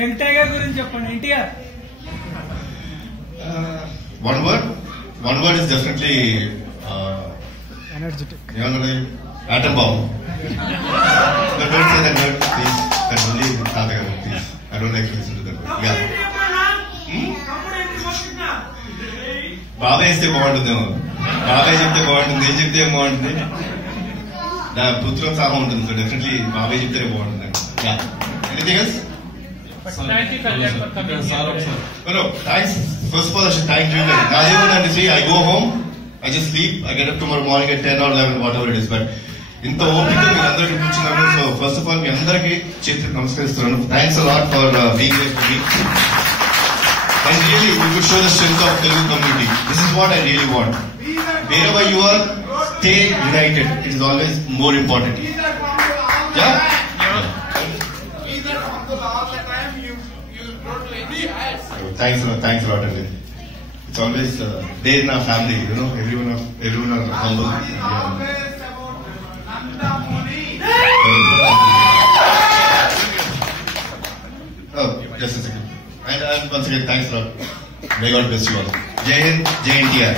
Young tiger గురించి చెప్పండి. NTR. One word is definitely energetic. Atom bomb. But don't say that word, please. That's only Tata, please. I don't like to listen to that word. Yeah. బాబాయ్ ఇస్తే బాగుంటుందేమో. బాబాయ్ చెప్తే బాగుంటుంది, ఏం చెప్తే ఏం బాగుంటుంది. నా పుత్రోత్సాహం ఉంటుంది. సో డెఫినెట్లీ బాబాయ్ చెప్తేనే బాగుంటుంది. Anything else? No, thanks. First of all, I should thank you. I go home, I just sleep, I get up tomorrow morning at 10 or 11, whatever it is. But ఇంత ఓపిక మీరు అందరికీ కూర్చున్నాను. సో ఫస్ట్ ఆఫ్ ఆల్ మీ అందరికీ చేతులకు నమస్కరిస్తున్నాను. Thanks a lot for being here for me. And really, we could show the strength of Telugu community. This is what I really want. Wherever you are, stay united. It is always more important. Yeah? Thanks a lot, Arvind. It's always there in our family, you know. Everyone are humble. Oh, just a second. And once again, thanks a lot. May God bless you all. Jai Hind, Jai NTR.